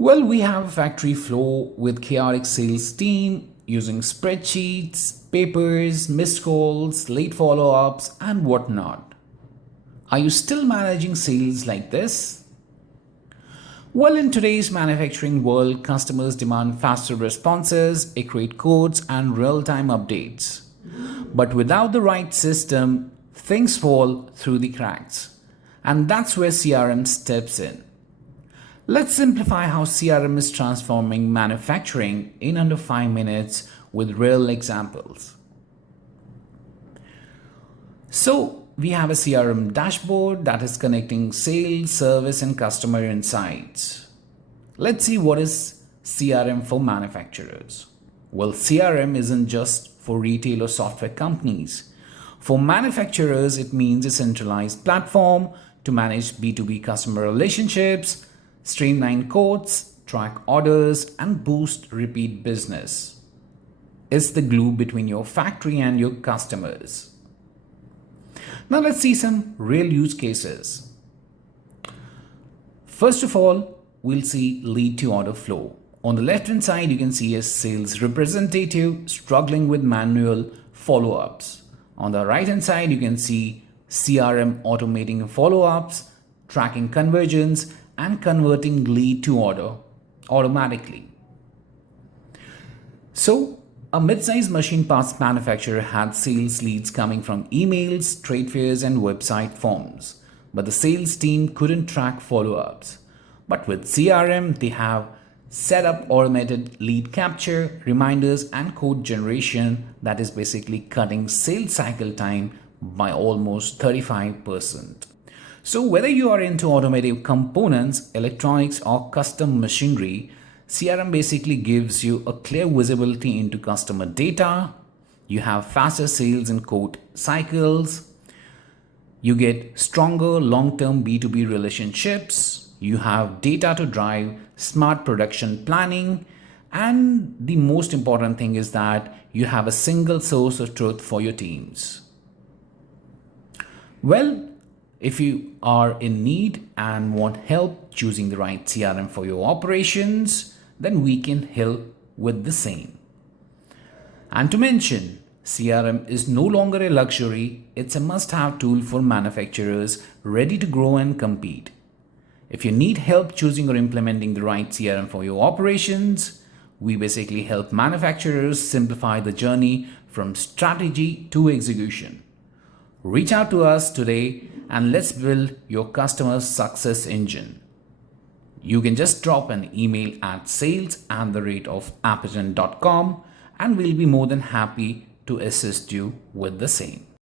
Well, we have a factory floor with chaotic sales team using spreadsheets, papers, missed calls, late follow-ups, and whatnot. Are you still managing sales like this? Well, in today's manufacturing world, customers demand faster responses, accurate codes, and real-time updates. But without the right system, things fall through the cracks. And that's where CRM steps in. Let's simplify how CRM is transforming manufacturing in under 5 minutes with real examples. So, we have a CRM dashboard that is connecting sales, service, and customer insights. Let's see what is CRM for manufacturers. Well, CRM isn't just for retail or software companies. For manufacturers, it means a centralized platform to manage B2B customer relationships, streamline quotes, track orders, and boost repeat business. It's the glue between your factory and your customers. Now let's see some real use cases. First of all, we'll see lead to order flow. On the left hand side, you can see a sales representative struggling with manual follow-ups. On the right hand side, you can see CRM automating follow-ups, tracking conversions, and converting lead to order automatically. So, a mid-sized machine parts manufacturer had sales leads coming from emails, trade fairs, and website forms, but the sales team couldn't track follow-ups. But with CRM, they have set up automated lead capture, reminders, and code generation that is basically cutting sales cycle time by almost 35%. So whether you are into automotive components, electronics, or custom machinery, CRM basically gives you a clear visibility into customer data. You have faster sales and quote cycles. You get stronger long-term B2B relationships. You have data to drive smart production planning. And the most important thing is that you have a single source of truth for your teams. Well, if you are in need and want help choosing the right CRM for your operations, then we can help with the same. And to mention, CRM is no longer a luxury, it's a must-have tool for manufacturers ready to grow and compete. If you need help choosing or implementing the right CRM for your operations, we basically help manufacturers simplify the journey from strategy to execution. Reach out to us today and let's build your customer success engine. You can just drop an email at sales@appigen.com and we'll be more than happy to assist you with the same.